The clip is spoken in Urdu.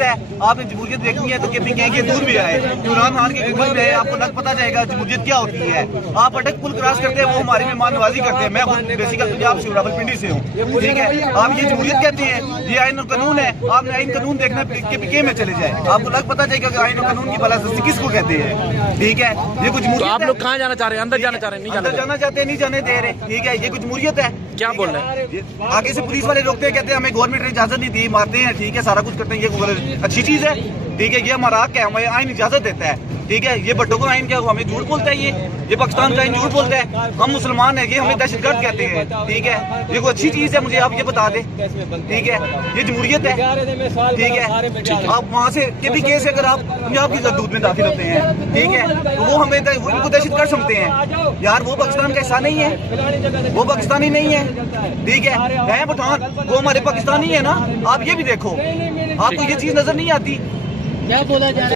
ہے آپ نے جمہوریت دیکھنی ہے تو KPK کے دور بھی آئے، عمران خان کے گنبد میں آپ کو لگ پتہ جائے گا جمہوریت کیا ہوتی ہے۔ آپ اٹک پل کراس کرتے ہیں، وہ ہماری مہمان نوازی کرتے ہیں۔ میں بیسیکل پنجاب سے راولپنڈی سے ہوں، ٹھیک ہے۔ آپ یہ جمہوریت کہتے ہیں، یہ آئین و قانون ہے۔ آپ نے آئین قانون دیکھنا KPK میں چلے جائیں، آپ کو لگ پتہ جائے گا کہ آئین و قانون کی بلاستی کس کو کہتے ہیں، ٹھیک ہے۔ یہ کچھ جمہوریت، آپ لوگ کہاں جانا چاہ رہے ہیں؟ اندر جانا چاہ رہے ہیں؟ نہیں جانا چاہتے ہیں، نہیں جانے دے رہے، ٹھیک ہے۔ یہ کچھ جمہوریت ہے؟ کیا بول رہے ہیں؟ آگے سے پولیس والے روکتے ہیں، کہتے ہیں ہمیں گورنمنٹ نے اجازت نہیں دی، مارتے ہیں، ٹھیک ہے، سارا کچھ کرتے ہیں۔ یہ اچھی چیز ہے، ٹھیک ہے۔ یہ ہمارا حق ہے، ہمیں آئین اجازت دیتا ہے، ٹھیک ہے۔ یہ بٹوں کا آئین کیا ہمیں جھوٹ بولتا ہے، یہ پاکستان کا آئین جھوٹ بولتا ہے۔ ہم مسلمان ہیں، یہ ہمیں دہشت گرد کہتے ہیں، ٹھیک ہے۔ یہ کوئی اچھی چیز ہے؟ مجھے آپ یہ بتا دیں، ٹھیک ہے۔ یہ جمہوریت ہے، ٹھیک ہے۔ آپ وہاں سے KPK سے اگر آپ پنجاب کی حدود میں داخل ہوتے ہیں، ٹھیک ہے، تو وہ ہمیں ان کو دہشت گرد سمجھتے ہیں۔ یار وہ پاکستان کا حصہ نہیں ہے، وہ پاکستانی نہیں ہے، ٹھیک ہے پٹھان، وہ ہمارے پاکستانی ہے نا۔ آپ یہ بھی دیکھو، آپ کو یہ چیز نظر نہیں آتی؟ کیا بولا جا رہا ہے؟